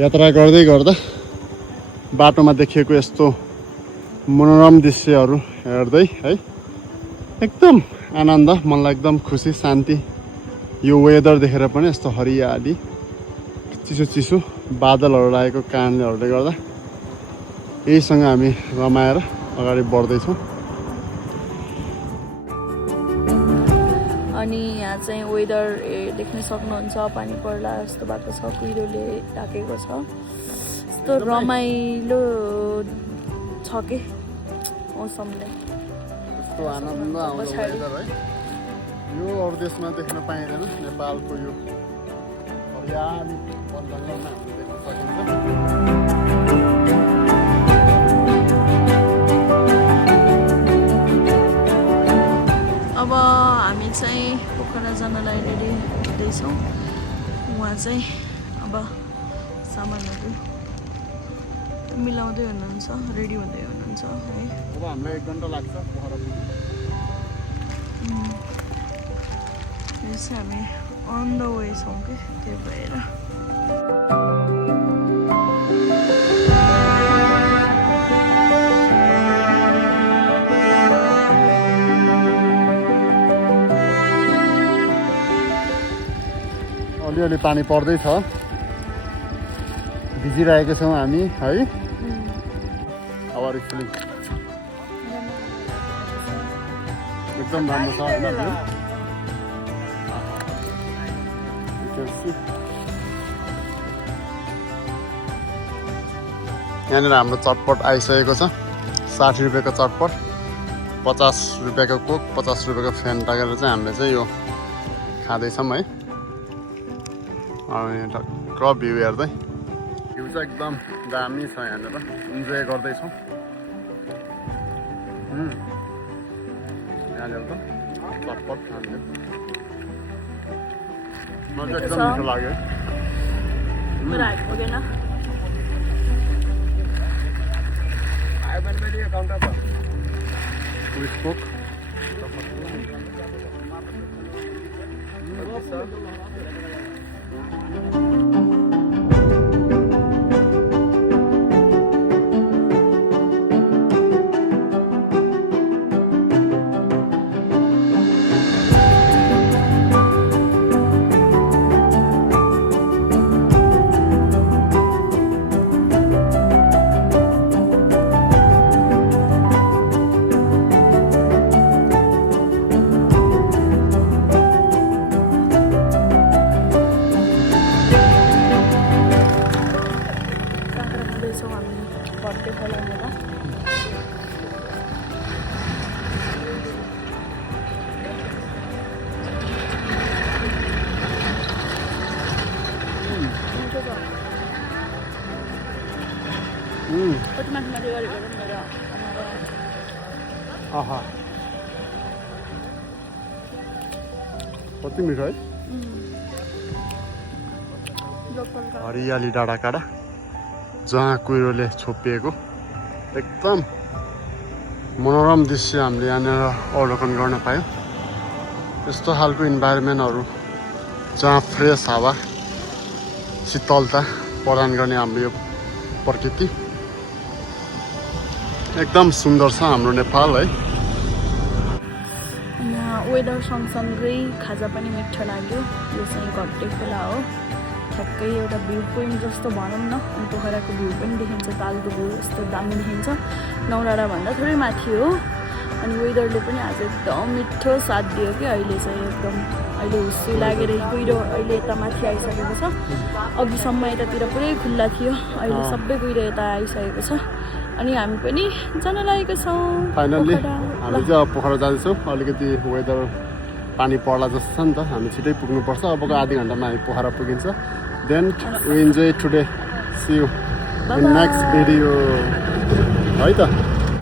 यात्रा गर्दै गर्दा बाटोमा देखिएको यस्तो मनोरम दृश्यहरू हेर्दै है एकदम आनन्द, मनलाई एकदम खुसी शान्ति। यो वेदर देखेर पनि यस्तो हरियाली चिसो चिसो बादलहरू लागेको कारणले गर्दा यहीसँग हामी रमाएर अगाडि बढ्दैछौँ। अनि यहाँ चाहिँ वेदर देख्न सक्नुहुन्छ, पानी पर्ला जस्तो भएको छ, कुहिरोले ढाकेको छ, यस्तो रमाइलो छ के मौसमले। यस्तो आनन्द आउँदो वेदर है, यो अरू देशमा देख्न पाइँदैन। नेपालको यो हरियाली वन जङ्गलमा हामीले देख्न सकिन्छ। अब हामी चाहिँ पोखरा जानलाई रेडी हुँदैछौँ। उहाँ चाहिँ अब सामानहरू मिलाउँदै हुनुहुन्छ, रेडी हुँदै हुनुहुन्छ है। अब हामीलाई 1 घन्टा लाग्छ पोखरा पुग्नु। यो चाहिँ हामी अन द वे छौँ कि, त्यही भएर अलिअलि पानी पर्दैछ, भिजिरहेको छौँ हामी है। अब रिफिलिङ एकदम राम्रो छ होइन। यहाँनिर हाम्रो चटपट आइसकेको छ। 60 रुपियाँको चटपट, 50 रुपियाँको कोक, 50 रुपियाँको फेन्टा गरेर चाहिँ हामीले चाहिँ यो खाँदैछौँ है। अनि टक्क भ्यू हेर्दै, भ्यू चाहिँ एकदम दामी छ यहाँनिर, इन्जोय गर्दैछौँ। यहाँनिर त चटपट खान्छ, मलाई एकदम मिठो लाग्यो। with coke. कति मिठो है। हरियाली डाँडा काँडा जहाँ कुहिरोले छोपिएको एकदम मनोरम दृश्य हामीले यहाँनिर अवलोकन गर्न पायौँ। यस्तो खालको इन्भाइरोमेन्टहरू जहाँ फ्रेस हावा, शीतलता प्रदान गर्ने हाम्रो यो प्रकृति एकदम सुन्दर छ हाम्रो नेपाल है। वेदर सँगसँगै खाजा पनि मिठो लाग्यो। यो चाहिँ घट्टे खोला हो, ठ्याक्कै एउटा भ्यू पोइन्ट जस्तो भनौँ न। अनि पोखराको भ्यू पनि देखिन्छ, तालको भ्यू यस्तो दामी देखिन्छ। नौराडाभन्दा थोरै माथि हो। अनि वेदरले पनि आज एकदम मिठो साथ दियो कि अहिले चाहिँ एकदम अहिले हुस्सु लागेर कुहिरो अहिले यता माथि आइसकेको छ। अघिसम्म यतातिर पुरै खुल्ला थियो, अहिले सबै कुहिरो यता आइसकेको छ। अनि हामी पनि जान लागेको छौँ फाइनल्ली। हामी चाहिँ अब पोखरा जाँदैछौँ। अलिकति वेदर पानी पर्ला जस्तो छ नि त, हामी छिटै पुग्नुपर्छ। अबको आधी घन्टामा हामी पोखरा पुगिन्छ। Then we enjoy today, see you in next video है त।